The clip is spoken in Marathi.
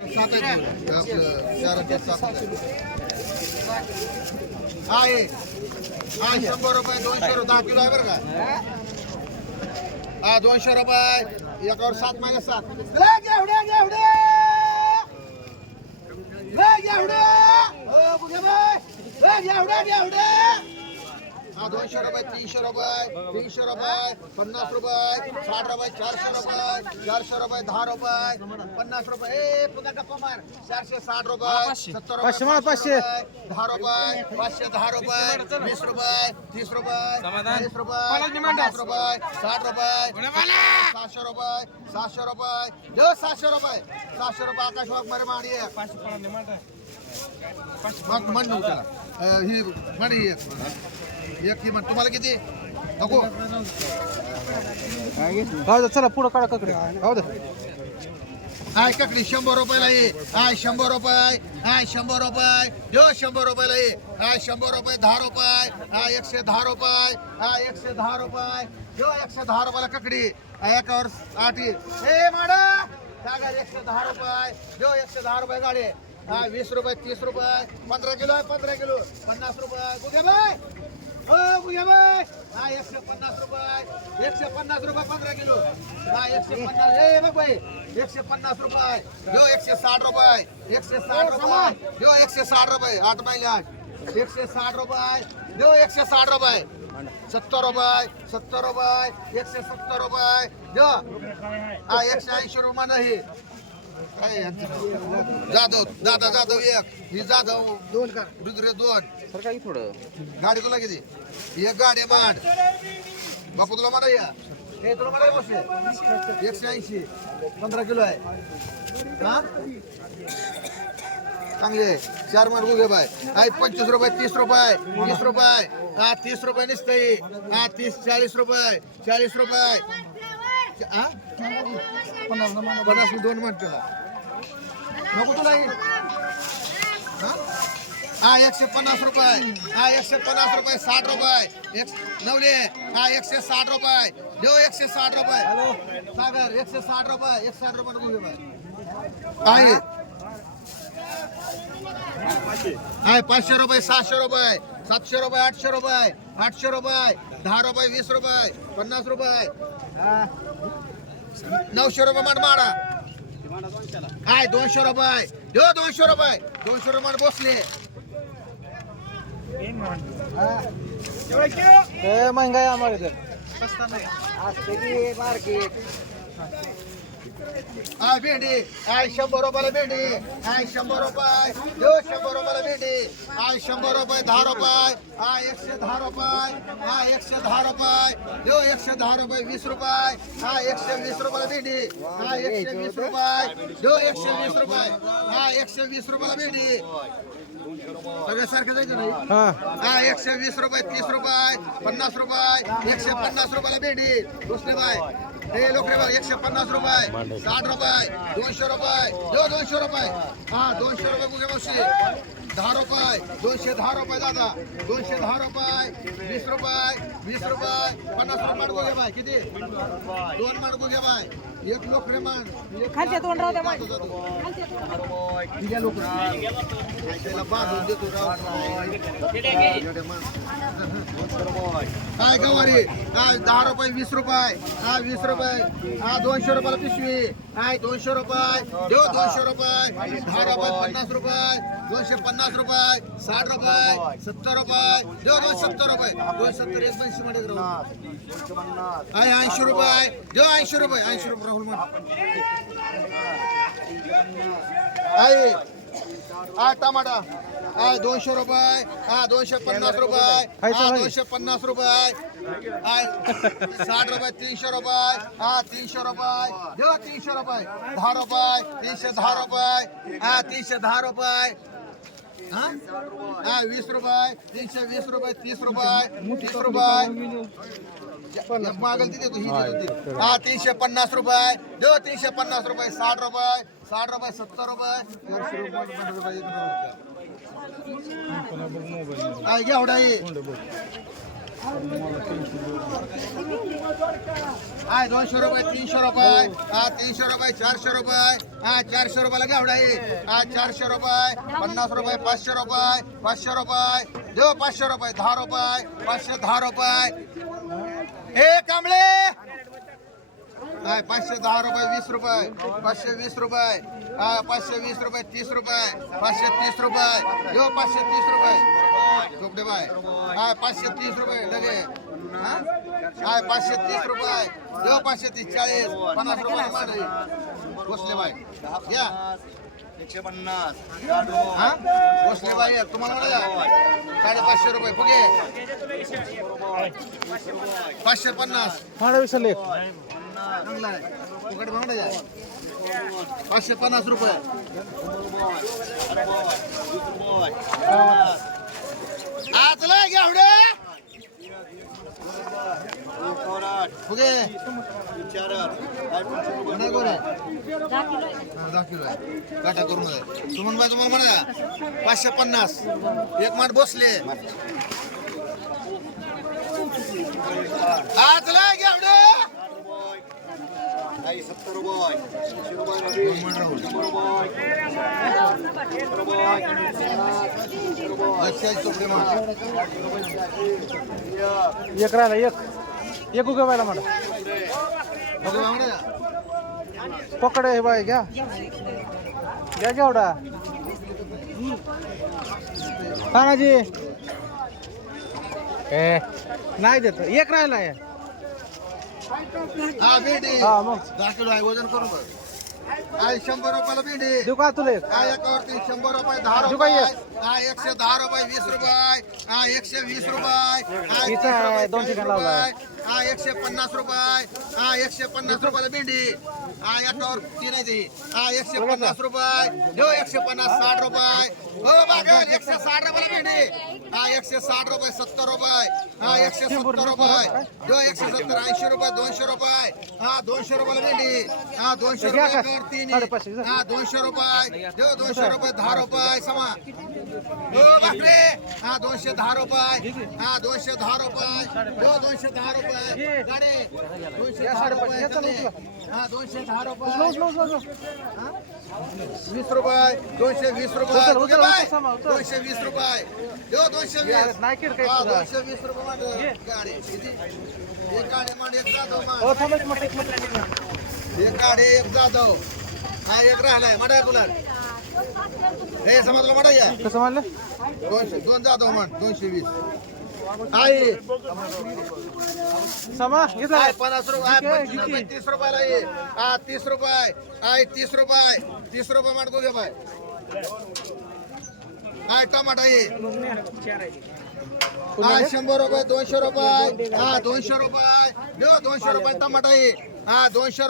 सात आहेत आपलं चार ते सात आहे. हा 100 रुपये 200 10 किलो आहे बरं का. हा 200 रुपये एकावर 7 मागे 7. घेवडे घेवडे घेवडे हो बुगे बाय घेवडे घेवडे. हा 200 रुपये 300 रुपये 300 रुपये 50 रुपये 60 रुपये 400 रुपये 400 रुपये 10 रुपये 50 रुपये ए पुन्हा गप्पा मार 460 रुपये 70 रुपये 500 10 रुपये 510 रुपये 20 रुपये 30 रुपये 40 रुपये 50 रुपये 60 रुपये 700 रुपये 700 रुपये देव 700 रुपये 700 रुपये आकाश वाघ मारे माडी मग म्हणू त्याला ही माडी एक किंमत तुम्हाला किती नको चला पुढं काढा ककडे आय ककडी 100 रुपयाला ये आय 100 रुपये आय 100 रुपये जो 100 रुपयाला ये आय 100 रुपये 10 रुपये आय 110 रुपये आय 110 रुपये जो 110 रुपयाला ककडी एकावर 8 ए माडा सागर 110 रुपये जो 110 रुपये गाडी आय 20 रुपये 30 रुपये 15 किलो आहे 15 किलो 50 रुपये बुगे बाय हो बुगे बाय हा 150 रुपये 150 रुपये 15 किलो हा 150 ए बघ बाई 150 रुपये जो 160 रुपये 160 रुपये जो 160 रुपये 8 मैल 8 160 रुपये जो 160 रुपये 70 रुपये 70 रुपये 170 रुपये जो हा 180 रुपये नाही जाधव दादा जाधव एक ही जाधव 2 का दुसरे 2 सर काही थोडं गाडी तुला किती एक गाडी मांड बापू तुला मांडा या हे तुला मांडा बसले 180 15 किलो आहे हा चांगले 4 मांड उभे बाय आहे 25 रुपये 30 रुपये 20 रुपये हा 30 रुपये निसते हा 30 40 रुपये 40 रुपये हा 50 2 मांड त्याला नको तुला हा 150 रुपये हा 150 रुपये 60 रुपये नवले हा 160 रुपये देव 160 रुपये सागर 160 रुपये 160 रुपये नको घेऊ आहे 500 रुपये 700 रुपये 700 रुपये 800 रुपये 800 रुपये 10 रुपये 20 रुपये 50 रुपये 900 रुपये मांड माडा हाय 200 रुपये देव 200 रुपये 200 रुपये मांड बसले महंगाई हमारे इधर आय भेंडी आय 100 रुपयाला भेंडी आय 100 रुपये देव 100 रुपयाला भेंडी आय 100 रुपये 10 रुपये आय 110 रुपये आय 110 रुपये देव 110 रुपये 20 रुपये आय 120 रुपयाला भेंडी आय 120 रुपये देव 120 रुपये आय 120 रुपयाला भेंडी सगळं सारखं जायचं नाही हा 120 रुपये 30 रुपये 50 रुपये 150 रुपयाला भेंडी दुसरे बाय हे लोक रे बाय 150 रुपये 60 रुपये 200 रुपये जो 200 रुपये हा 200 रुपये बुगे बसले 10 रुपये 210 रुपये दादा 210 रुपये 20 रुपये 20 रुपये 50 रुपये माड बुगे बाय किती 2 माड बुगे बाय एक लोक रे मान खालच्या तोंड राहू द्या माय ठीक आहे लोक त्याला बांधून देतो काय गवारी काय 10 रुपये 20 रुपये हा 20 रुपये हा 200 रुपयाला पिशवी काय 200 रुपये देव 200 रुपये 10 रुपये 50 रुपये 250 रुपये 60 रुपये 70 रुपये देव 270 रुपये 270 एक 80 मध्ये काय 80 रुपये देव 80 रुपये 80 रुपये राहुल आहे हा टमाटा हा 200 रुपये हा 250 रुपये हा 250 रुपये हा 60 रुपये 300 रुपये हा 300 रुपये देवा 300 रुपये 10 रुपये 310 रुपये हा 310 रुपये हा 20 रुपये 320 रुपये 30 रुपये 30 रुपये मागल तिथे तू ही देतो हा 350 रुपये देव 350 रुपये 60 रुपये 60 रुपये 70 रुपये 100 रुपये घ्या हाय 200 रुपये 300 रुपये 300 रुपये 400 रुपये 400 रुपयाला घेवडा आहे 400 रुपये 50 रुपये 500 रुपये 500 रुपये देऊ 500 रुपये 10 रुपये 510 रुपये हे कांबळे हाय 510 रुपये 20 रुपये 520 रुपये 520 रुपये 30 रुपये 530 रुपये देऊ 530 रुपये चोपडे बाय हाय 530 रुपये लगे हाय 530 रुपये देऊ 530 40 50 रुपये मांडे बसले बाय या 150 हा बसले बाय तुम्हाला म्हणा 550 रुपये फुगे 550 मांडा विसरले चांगला आहे फुकट मांडा या 550 रुपये आतला घेवडे फुगे नाही गोरे 10 किलो आहे काटा करून मध्ये तुम्हाला म्हणा 550 एक माठ बसले आतला घेवडे 70 रुपये 80 रुपये एक राहिला एक उगा व्हायला मांडा पकड हे बाय घ्या घेवडा तानाजी नाही देत एक राहिला आहे हा भेंडी हा मग 10 किलो आहे वजन करून बघ 100 रुपयाला भेंडी देऊ का तुला एक? एकावरती 100 रुपये 10 देऊ का रुपये एक? 110 रुपये 20 रुपये 120 रुपये इथं आहे, 2 ठिकाणी लावला आहे. 150 रुपये 150 रुपयाला भेंडी एकावर तीन आहे ती 150 रुपये देऊ 150 60 रुपये हो बघा 160 रुपयाला भेंडी 160 रुपये 70 रुपये 170 रुपये देऊ 170 80 रुपये 200 रुपये 200 रुपयाला भेंडी 200 रुपये एकावर तीन 200 रुपये देऊ 200 रुपये 10 रुपये समा हो बापरे 210 रुपये 210 रुपये देऊ 210 रुपये गाडी 210 रुपये 210 रुपये 20 रुपये 220 रुपये 220 रुपये देऊ 220 नाही किर काय 220 रुपये मांड गाडी किती एक गाडी मांड एक जाधव मांड हो थांब एक मिनिट एक गाडी एक जाधव एक राहिलाय मांडा तुला हे समजलं मांडा या कसं म्हणलं 200 दोन जाधव मांड 220 आहे समा घेतला 50 रुपये 30 रुपयाला ये 30 रुपये 30 रुपये 30 रुपये मांड को घे बाय टमाटा ये 100 रुपये 200 रुपये 200 रुपये 200 रुपये टमाटा ये 200